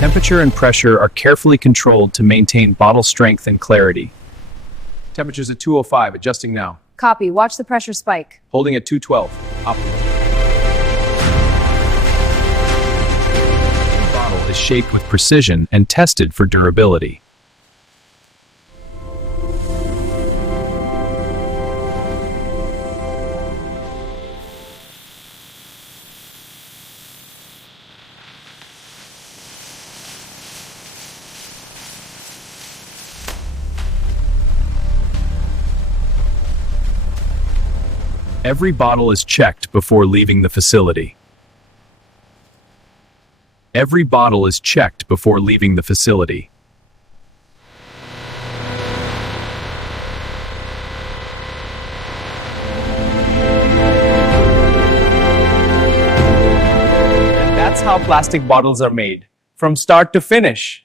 Temperature and pressure are carefully controlled to maintain bottle strength and clarity. Temperature's at 205, adjusting now. Copy. Watch the pressure spike. Holding at 212. Optimal. The bottle is shaped with precision and tested for durability. Every bottle is checked before leaving the facility. Every bottle is checked before leaving the facility. And that's how plastic bottles are made, from start to finish.